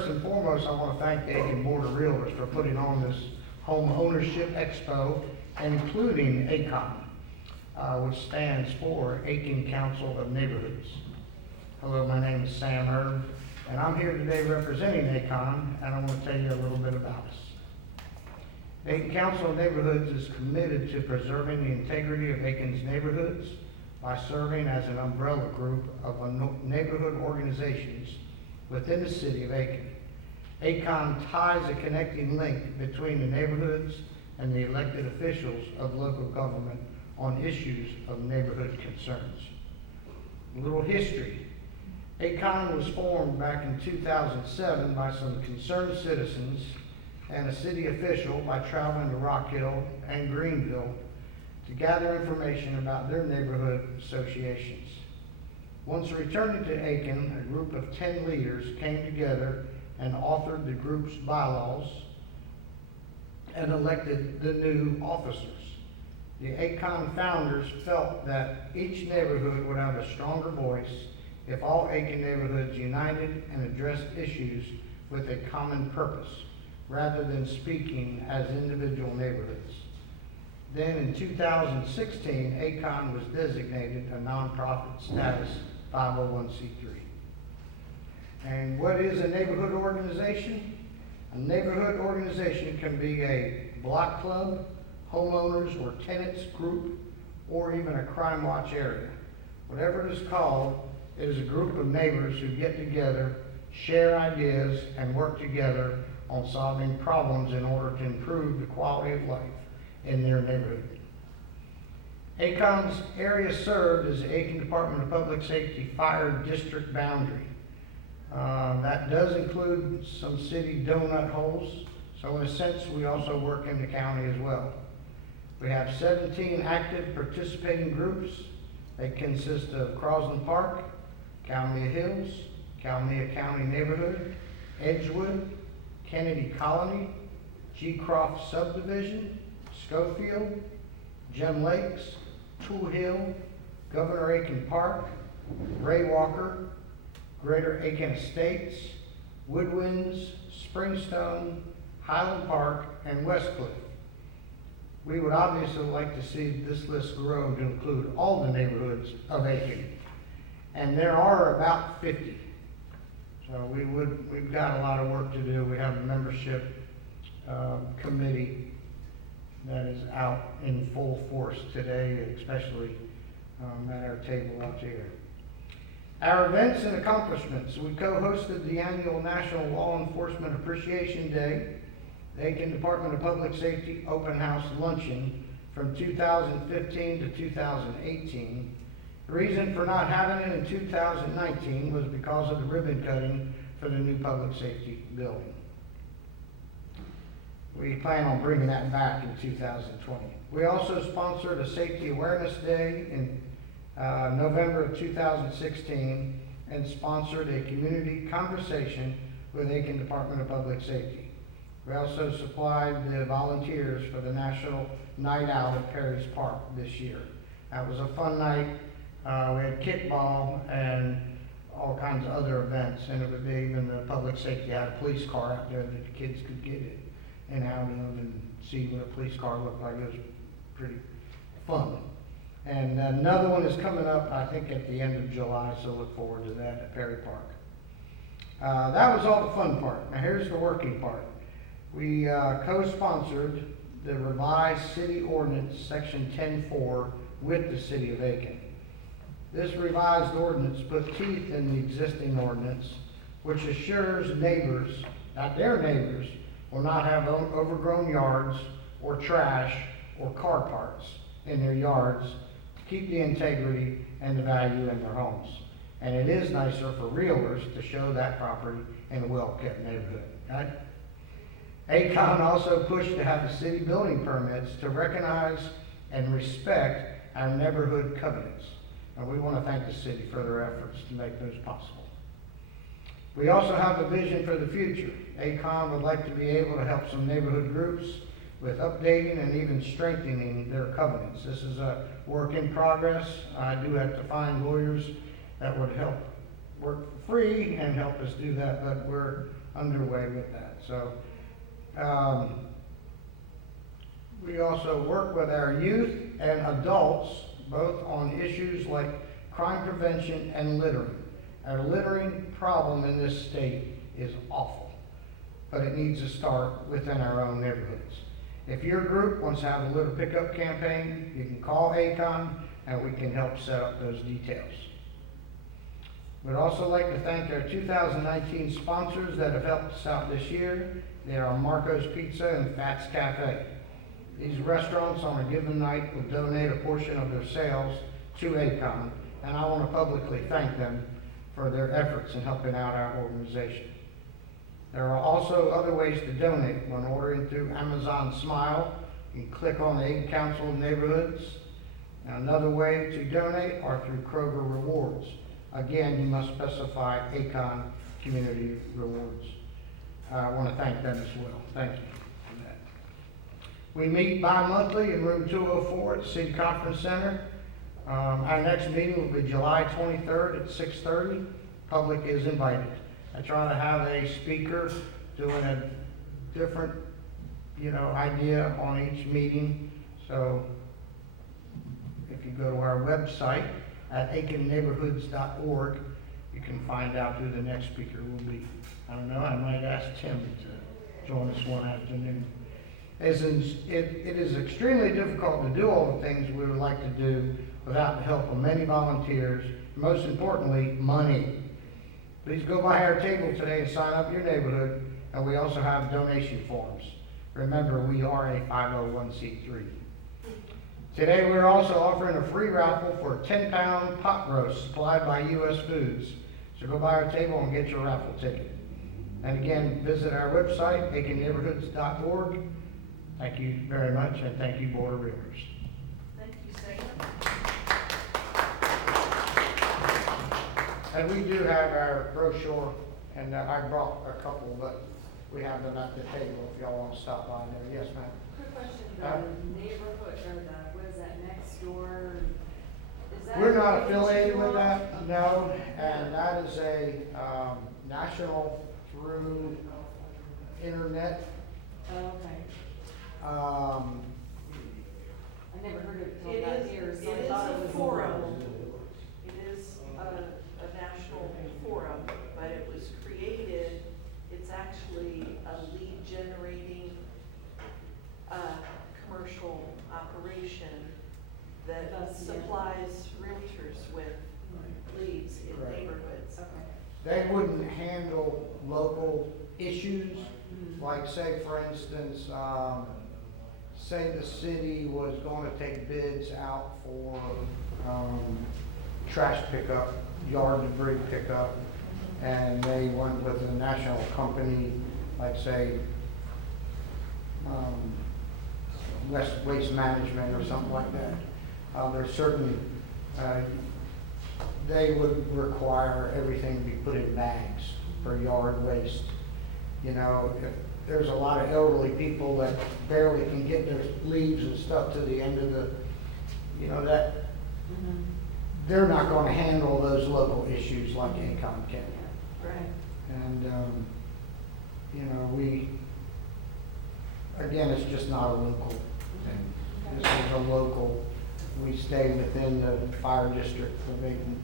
first and foremost, I want to thank the Aiken Board of Realtors for putting on this Home Ownership Expo, including ACON, which stands for Aiken Council of Neighborhoods. Hello, my name is Sam Herb, and I'm here today representing ACON, and I want to tell you a little bit about us. The Aiken Council of Neighborhoods is committed to preserving the integrity of Aiken's neighborhoods by serving as an umbrella group of neighborhood organizations within the city of Aiken. ACON ties a connecting link between the neighborhoods and the elected officials of local government on issues of neighborhood concerns. A little history. ACON was formed back in 2007 by some concerned citizens and a city official by traveling to Rock Hill and Greenville to gather information about their neighborhood associations. Once returning to Aiken, a group of 10 leaders came together and authored the group's bylaws and elected the new officers. The ACON founders felt that each neighborhood would have a stronger voice if all Aiken neighborhoods united and addressed issues with a common purpose, rather than speaking as individual neighborhoods. Then in 2016, ACON was designated a nonprofit status 501c3. And what is a neighborhood organization? A neighborhood organization can be a block club, homeowners or tenants group, or even a crime watch area. Whatever it is called, it is a group of neighbors who get together, share ideas, and work together on solving problems in order to improve the quality of life in their neighborhood. ACON's area served is the Aiken Department of Public Safety Fire District boundary. That does include some city donut holes, so in a sense we also work in the county as well. We have 17 active participating groups. They consist of Crosland Park, Calmia Hills, Calmia County Neighborhood, Edgewood, Kennedy Colony, G. Croft Subdivision, Schofield, Gem Lakes, Tool Hill, Governor Aiken Park, Ray Walker, Greater Aiken Estates, Woodwinds, Springstone, Highland Park, and Westcliff. We would obviously like to see this list grow to include all the neighborhoods of Aiken, and there are about 50. So we've got a lot of work to do. We have a membership committee that is out in full force today, especially at our table out here. Our events and accomplishments. We co-hosted the annual National Law Enforcement Appreciation Day, the Aiken Department of Public Safety Open House Luncheon from 2015 to 2018. The reason for not having it in 2019 was because of the ribbon cutting for the new public safety building. We plan on bringing that back in 2020. We also sponsored a Safety Awareness Day in November of 2016 and sponsored a community conversation with Aiken Department of Public Safety. We also supplied the volunteers for the National Night Out at Perry's Park this year. That was a fun night. We had kickball and all kinds of other events, and it would be even the public safety had a police car out there that the kids could get in and out of and see what a police car looked like. It was pretty fun. And another one is coming up, I think, at the end of July, so look forward to that at Perry Park. That was all the fun part. Now here's the working part. We co-sponsored the revised city ordinance, section 10.4, with the city of Aiken. This revised ordinance put teeth in the existing ordinance, which assures neighbors that their neighbors will not have overgrown yards or trash or car parts in their yards to keep the integrity and the value in their homes. And it is nicer for realtors to show that property in a well-kept neighborhood, right? ACON also pushed to have the city building permits to recognize and respect our neighborhood covenants. And we want to thank the city for their efforts to make those possible. We also have a vision for the future. ACON would like to be able to help some neighborhood groups with updating and even strengthening their covenants. This is a work in progress. I do have to find lawyers that would help work for free and help us do that, but we're underway with that. So, we also work with our youth and adults, both on issues like crime prevention and littering. Our littering problem in this state is awful, but it needs to start within our own neighborhoods. If your group wants to have a litter pickup campaign, you can call Aiken and we can help set up those details. We'd also like to thank our 2019 sponsors that have helped us out this year. They are Marco's Pizza and Fats Cafe. These restaurants on a given night will donate a portion of their sales to Aiken, and I want to publicly thank them for their efforts in helping out our organization. There are also other ways to donate. When ordering through Amazon Smile, you can click on the Aiken Council of Neighborhoods. Now, another way to donate are through Kroger Rewards. Again, you must specify Aiken Community Rewards. I want to thank them as well. Thank you for that. We meet bi-monthly in room 204 at the City Conference Center. Our next meeting will be July 23rd at 6:30. Public is invited. I try to have a speaker doing a different, idea on each meeting. So if you go to our website at aikenneighborhoods.org, you can find out who the next speaker will be. I don't know, I might ask Tim to join us one afternoon. It is extremely difficult to do all the things we would like to do without the help of many volunteers, most importantly, money. Please go by our table today and sign up your neighborhood, and we also have donation forms. Remember, we are a 501c3. Today we're also offering a free raffle for a 10-pound pot roast supplied by U.S. Foods. So go by our table and get your raffle ticket. And again, visit our website, aikenneighborhoods.org. Thank you very much, and thank you, Board of Realtors. Thank you, Sam. And we do have our brochure, and I brought a couple, but we have them at the table if y'all want to stop by there. Yes, ma'am. Quick question, the neighborhood, or what is that, next door? Is that? We're not affiliated with that, no, and that is a national through internet. Oh, okay. I never heard of it It until is, about here, so I it is thought it a was forum. normal. It is a national forum, but it was created, it's actually a lead generating, commercial operation that That's- yeah. supplies realtors with leads in Correct. neighborhoods. Okay. They wouldn't handle local issues, Mhm. like say, for instance, say the city was going to take bids out for trash pickup, yard debris pickup, and they went with a national company, like say, Waste Management or something like that. There's certain, they would require everything to be put in bags for yard waste. If there's a lot of elderly people that barely can get their leaves and stuff to the end of the, that Mhm. they're not going to handle those local issues like Aiken can. Right. And, again, it's just not a local thing. This is a local, we stay within the fire district of Aiken.